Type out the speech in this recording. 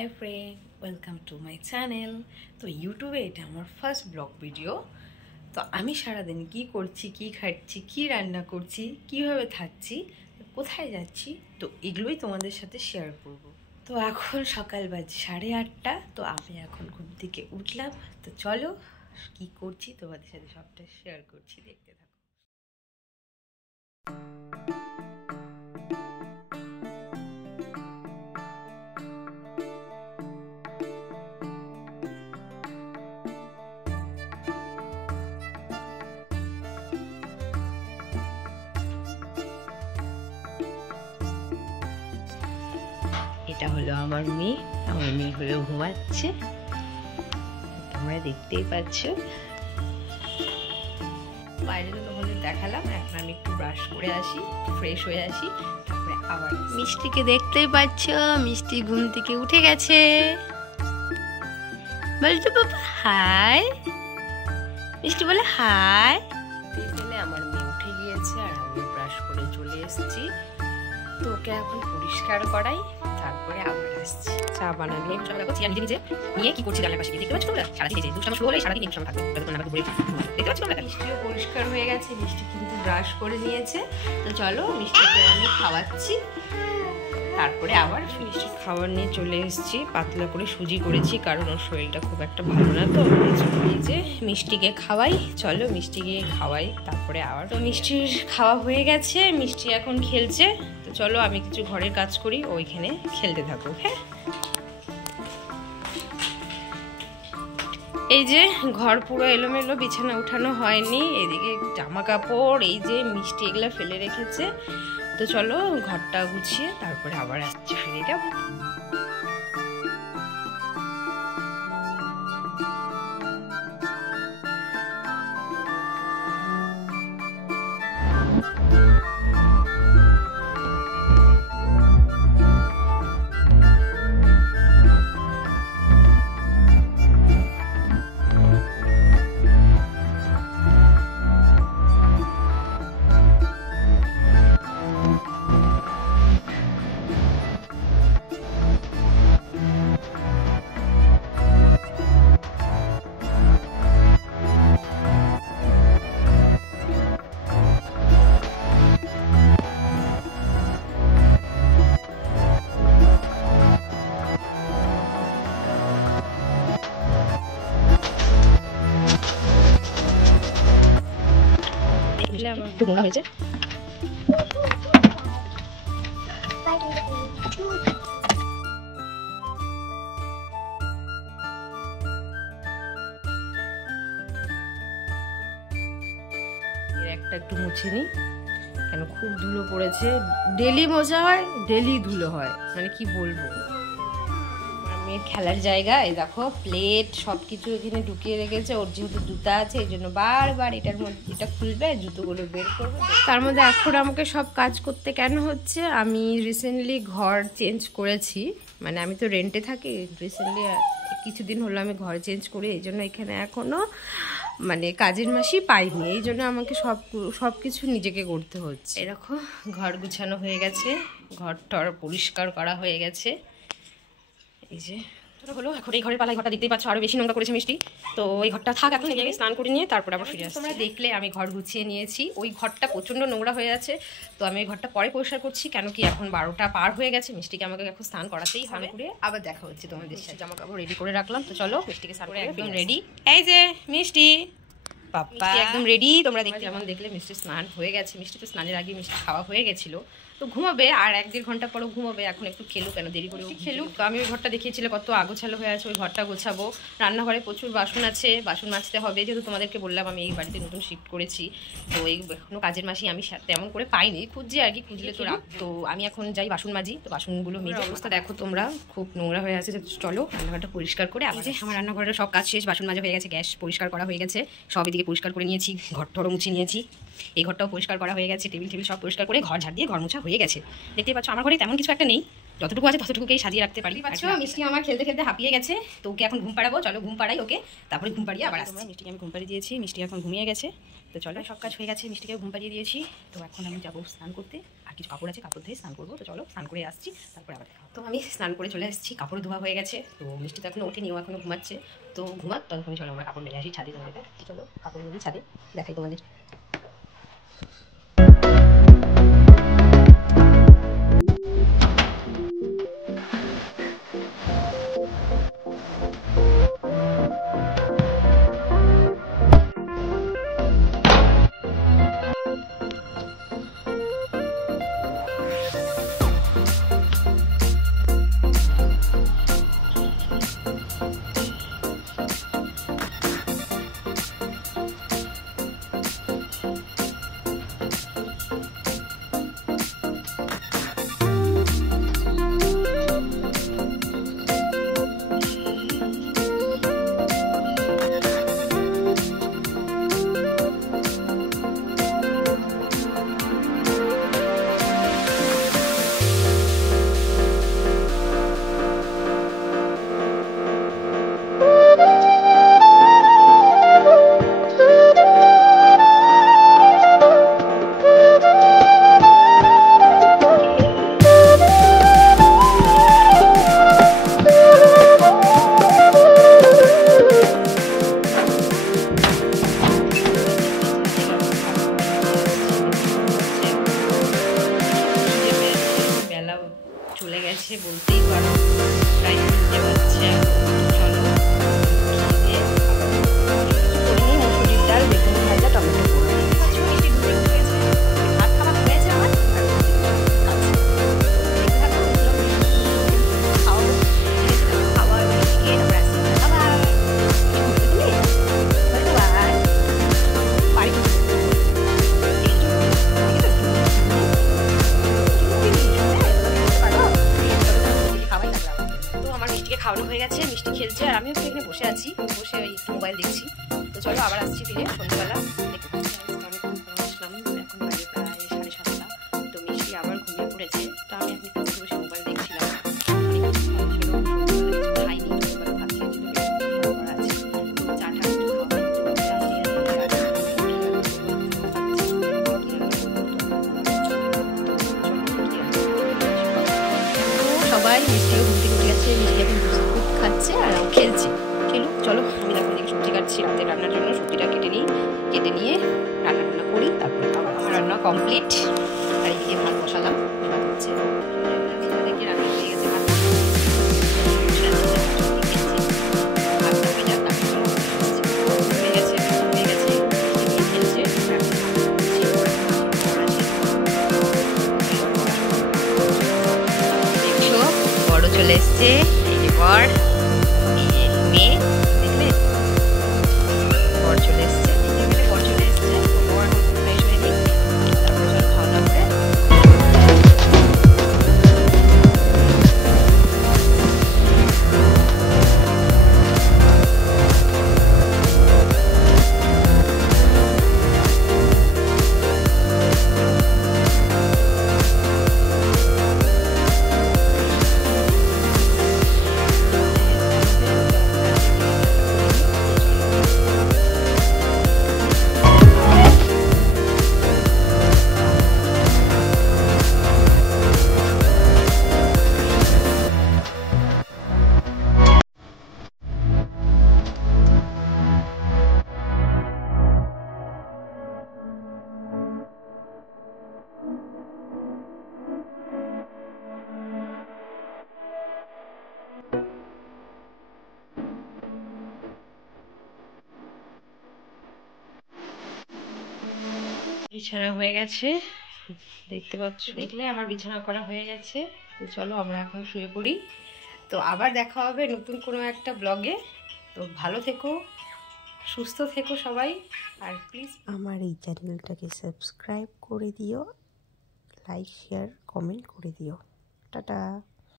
Hi friend, welcome to my channel. তো ইউটিউবে এটা আমার ফার্স্ট ব্লগ ভিডিও। তো আমি সারাদিন কি করছি, কি খাচ্ছি, কি রান্না করছি, কিভাবে থাকছি, কোথায় যাচ্ছি, তো এগুলোই তোমাদের সাথে শেয়ার করব। তো এখন সকাল বাজে 8:30। তো আমি এখন ঘুম থেকে উঠলাম। তো চলো কি করছি তোমাদের সাথে সবটা শেয়ার করছি, দেখতে থাকো। এটা হলো আমার মেয়ে হলো ঘুমাচ্ছে, তোমরা দেখতেই পাচ্ছ। বাইরে তো তোমাদের দেখালাম, এখন আমি একটু ব্রাশ করে আসি, ফ্রেশ হয়ে আসি, তারপরে আবার মিষ্টিকে দেখতেই পাচ্ছ। মিষ্টি ঘুম থেকে উঠে গেছে, বলছো বাবা হাই। মিষ্টি বলে হাই। দেখলে আমার মেয়ে উঠে গিয়েছে আর আমি ব্রাশ করে চলে এসেছি। তো ওকে এখন পরিষ্কার করাই, তারপরে আবার আসছি। চা বানানো দেখো, চেয়ার নিজে নিয়ে কি করছি জানলার পাশে গিয়ে। দেখতে পাচ্ছ তোমরা? সারাদিন এই যে দুষ্টামি শুরু হলে সারাদিন এই দুষ্টামি থাকবে, যতক্ষণ আমাকে ঘুরে দেখতে পাচ্ছ তোমরা। মিষ্টিও পরিষ্কার হয়ে গেছে, মিষ্টি কিন্তু ব্রাশ করে নিয়েছে। তো চলো মিষ্টিকে আমি খাওয়াচ্ছি, তারপরে আবার মিষ্টির খাবার নিয়ে চলে এসেছি। পাতলা করে সুজি করেছি, কারণ ওর শরীরটা খুব একটা ভালো না। তো এই যে মিষ্টিকে খাওয়াই, চলো মিষ্টিকে খাওয়াই, তারপরে আবার। তো মিষ্টির খাওয়া হয়ে গেছে, মিষ্টি এখন খেলছে। তো চলো আমি কিছু ঘরের কাজ করি, ওইখানে খেলতে থাকো। হ্যাঁ, এই যে ঘর পুরো এলোমেলো, বিছানা উঠানো হয়নি, এদিকে জামা কাপড় এই যে মিষ্টি এগুলা ফেলে রেখেছে। তো চলো ঘরটা গুছিয়ে তারপরে আবার আসছি, ফিরে যাবো। একটু নোংরা হয়েছে। একটা একটু মুছে নি, কেন খুব ধুলো পড়েছে। ডেলি মোছা হয়, ডেলি ধুলো হয়, মানে কি বলবো। মেয়ের খেলার জায়গা, এই দেখো প্লেট সবকিছু এখানে ঢুকিয়ে রেখেছে। ওর যেহেতু জুতা আছে, এই জন্য বারবার এটার মধ্যে এটা খুলবে, জুতোগুলো বের করবে। তার মধ্যে এখন আমাকে সব কাজ করতে কেন হচ্ছে, আমি রিসেন্টলি ঘর চেঞ্জ করেছি, মানে আমি তো রেন্টে থাকি। রিসেন্টলি কিছুদিন হলো আমি ঘর চেঞ্জ করি, এই জন্য এখানে এখনো মানে কাজের মাসি পাইনি, এই জন্য আমাকে সব কিছু নিজেকে করতে হচ্ছে। এরকম ঘর গুছানো হয়ে গেছে, ঘর টর পরিষ্কার করা হয়ে গেছে। এই যে হলো এখন এই ঘরের পালা, ঘরটা দেখতেই পাচ্ছ আরো বেশি নোংরা করেছে মিষ্টি। তো এই ঘরটা থাক, এখন গিয়ে স্নান করে নিয়ে তারপর আবার ফিরে আসছি। তোমরা দেখলে আমি ঘর গুছিয়ে নিয়েছি, ওই ঘরটা প্রচন্ড নোংরা হয়ে আছে। তো আমি এই ঘরটা পরে পরিষ্কার করছি, কেন কি এখন 12টা পার হয়ে গেছে। মিষ্টিকে আমাকে এখন স্নান করাতেই স্নান করে আবার দেখা হচ্ছে তোমাদের সাথে। জামা কাপড় রেডি করে রাখলাম, তো চলো মিষ্টিকে স্নান করে একদম রেডি। এই যে মিষ্টি পাপ্পা একদম রেডি। তোমরা দেখতে যেমন দেখলে মিষ্টি স্নান হয়ে গেছে। মিষ্টি তো স্নানের আগে মিষ্টি খাওয়া হয়ে গেছিল, তো ঘুমাবে আর 1-1.5 ঘন্টা পরও ঘুমাবে। এখন একটু খেলুক, কেন দেরি করে খেলুক। তো আমি ওই ঘরটা দেখিয়েছিল কত আগোছালো হয়ে আছে, ওই ঘরটা গোছাবো। রান্নাঘরে প্রচুর বাসন আছে, বাসন মাজতে হবে। যেহেতু তোমাদেরকে বললাম আমি এই বাড়িতে নতুন শিফট করেছি, তো এই এখনো কাজের মাসি আমি তেমন করে পাইনি, খুঁজছি আর কি, খুঁজলে তো তো আমি এখন যাই বাসন মাজি। তো বাসনগুলো মেজে অবস্থা দেখো তোমরা, খুব নোংরা হয়ে আছে। চলো রান্নাঘরটা পরিষ্কার করে। এই যে আমার রান্নাঘরের সব কাজ শেষ, বাসন মাজা হয়ে গেছে, গ্যাস পরিষ্কার করা হয়ে গেছে, সব এদিকে পরিষ্কার করে নিয়েছি, ঘরটারও মুছে নিয়েছি, এই ঘরটাও পরিষ্কার করা হয়ে গেছে, টেবিল সব পরিষ্কার করে ঘর ঝাড় দিয়ে ঘর মোছা হয়ে গেছে। দেখতেই পাচ্ছ আমার ঘরে তেমন কিছু একটা নেই, যতটুকু আছে ততটুকুকেই সাজিয়ে রাখতে পারি। আচ্ছা, মিষ্টি আমার খেলতে খেলতে হাঁপিয়ে গেছে, তো ওকে এখন ঘুম পাড়াবো। চলো ঘুম পাড়াই ওকে, তারপরে ঘুম পাড়িয়ে আবার আসবো। মিষ্টিকে আমি ঘুম পাড়িয়ে দিয়েছি, মিষ্টি এখন ঘুমিয়ে গেছে। তো চলো, সব কাজ হয়ে গেছে, মিষ্টিকে ঘুম পাড়িয়ে দিয়েছি। তো এখন আমি যাবো স্নান করতে, আর কিছু কাপড় আছে, কাপড় ধুয়ে স্নান করবো। তো চলো স্নান করে আসছি, তারপরে আবার দেখা। তো আমি স্নান করে চলে আসছি, কাপড় ধোয়া হয়ে গেছে। তো মিষ্টি তো এখনো ওঠেনি, ও এখনো ঘুমাচ্ছে। তো ঘুমাক, তখন চলো আমরা কাপড় মেলে আসি ছাদে তোমাদের। চলো কাপড় মেলি ছাদে, দেখাই তোমাদের। চলে গেছে বলতেই পারো, প্রায় 3টে বাজছে। চলো মুসুরির ডাল, বেগুন ভাজা, টমেটো পোড়া। ভাত খাওয়া হয়েছে আমার, খাওয়ানো হয়ে গেছে, মিষ্টি খেলছে আর আমিও এখানে বসে আছি, বসে ওই একটু মোবাইল দেখছি। তো চলো আবার আসছি ফিরে সন্ধ্যাবেলা। আসলাম, এখন বাজে প্রায় 7:30। তো মিষ্টি আবার ঘুমিয়ে পড়েছে, তো আমি এখন বসে বসে মোবাইল দেখছিলাম। খাইনি, ভাত খেয়েছি, তো চা টা সবাই। মিষ্টিও ঘুম থেকে উঠে গেছে, মিষ্টি এখন বিস্কুট খাচ্ছে আর খেলছে। চলো আমি দেখো দিকে সবজি কাটছি রাতে রান্নার জন্য। সবজিটা কেটে নিয়ে রান্না করি, তারপরে আমার রান্না কমপ্লিট। আর এদিকে ভাত বসালাম, ভাত হচ্ছে, দেখে রান্না হয়ে গেছে। ভাত চলে এসছে, এই যে বর, এই যে মেয়ে, দেখলে বর চলে এসছে, বর চলে এসছে। বর ফ্রেশ হয়ে নিই, তারপরে চলো খাওয়া দাওয়া করে। বিছানা হয়ে গেছে, দেখতে পাচ্ছ, দেখলে আমার বিছানা করা হয়ে গেছে। তো চলো আমরা এখন শুয়ে পড়ি। তো আবার দেখা হবে নতুন কোনো একটা ব্লগে। তো ভালো থেকো, সুস্থ থেকো সবাই, আর প্লিজ আমার এই চ্যানেলটাকে সাবস্ক্রাইব করে দিও, লাইক শেয়ার কমেন্ট করে দিও। টাটা।